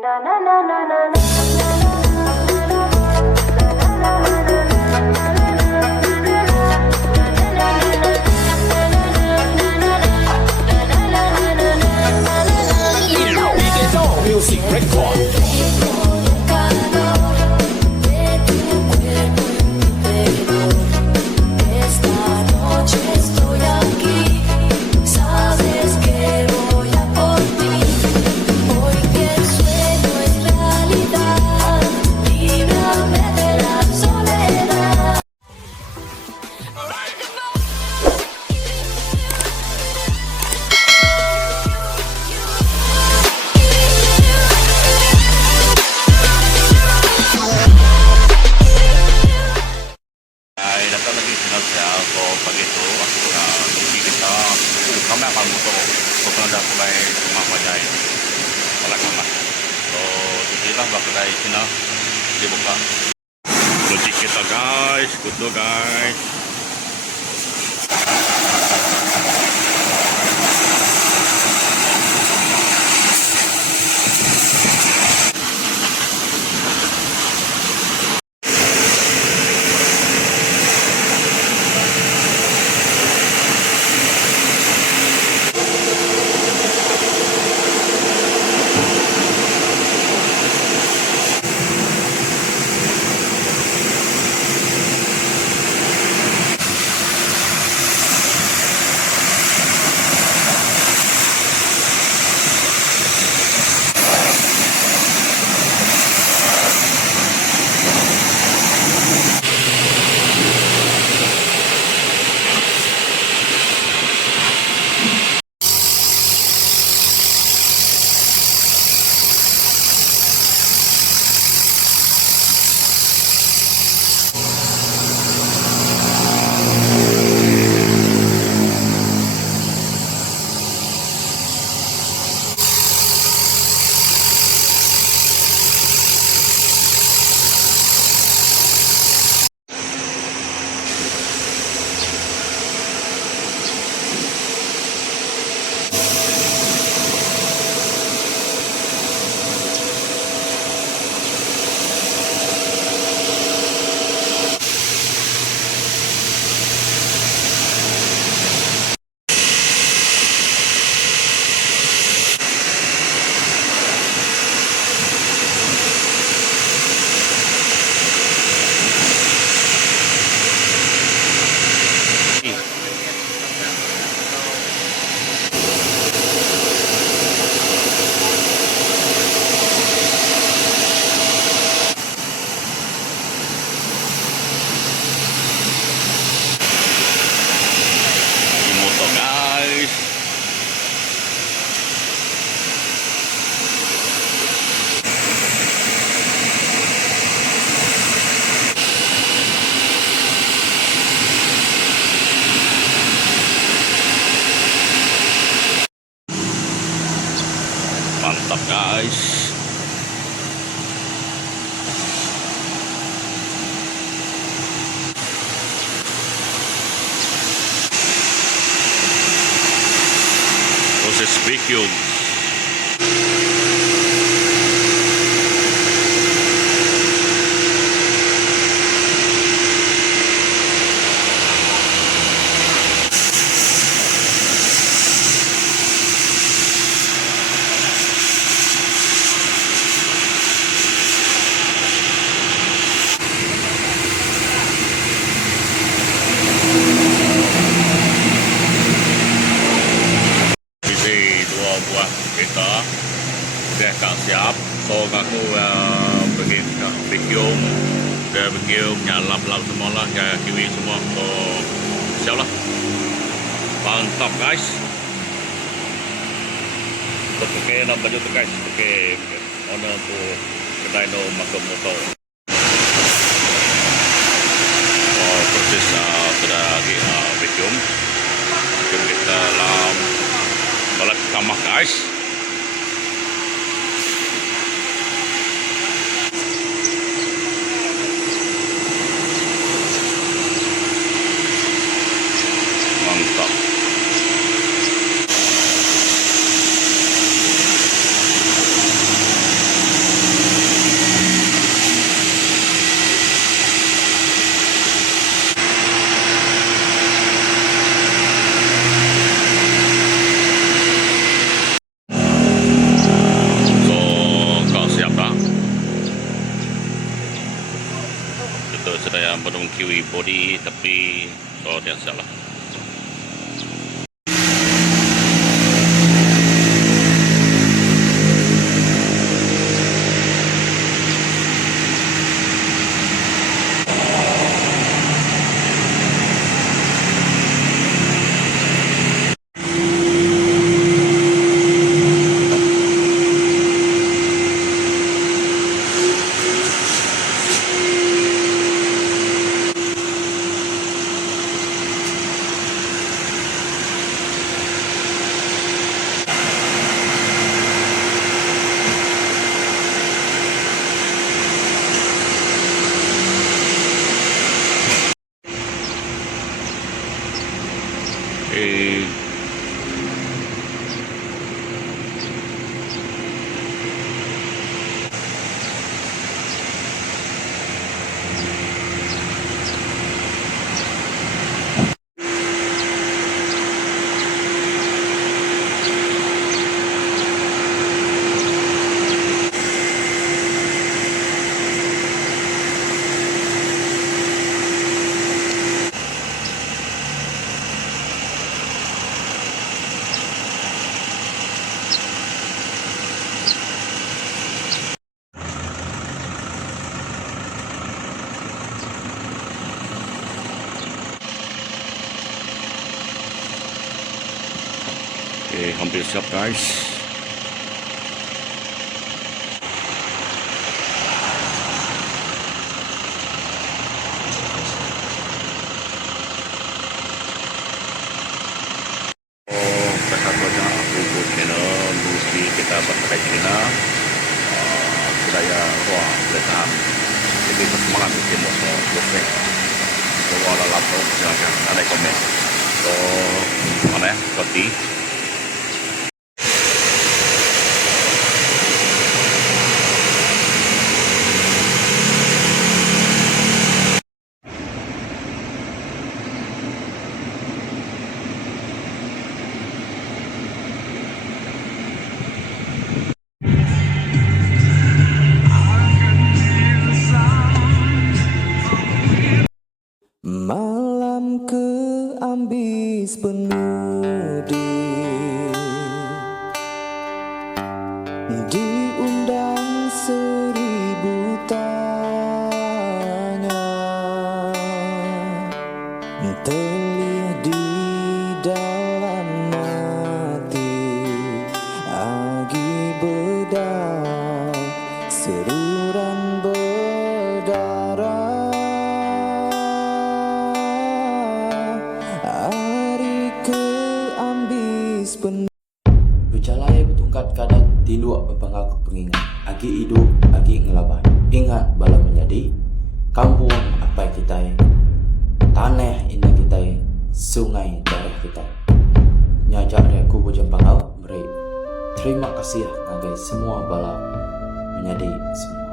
Music Record. Kami akan motor dah Pulai Rumah Panjai lama. So itulah kedai Cina dibuka. Logik kita guys, Kuda guys. Mantap guys. Proses vacuum. Kereta udah akan siap, so aku pergi vacuum, udah vacuum nyalap semua lah, kayak kiwi semua, so siap lah. Mantap guys. Oke, nak baju tu guys. Oke, owner untuk kedai no masuk motor. Oh, proses sudah lagi vacuum kita dalam balik kamar guys. Mantap. kiwi body tapi dia salah. Hampir siap guys. Kesatuannya aku channel mesti kita berkait dengan budaya Rumah boleh tahan. Jadi bersemangat di sini selesai. Semua dalam jaga ada komen. So mana seperti malam keambis penudi, diundang 1000 tanya, terlihat di dalam mati, agi bedah, seruran berdarah. Berjalai bertungkat kadat tiluak berpengaku pengingat, agi hidup agi ngelaban, ingat bala menjadi kampung apa kita, tanah indah kita, sungai darah kita. Nyajak aku berjempangau beri. Terima kasih ngagai semua bala menjadi semua.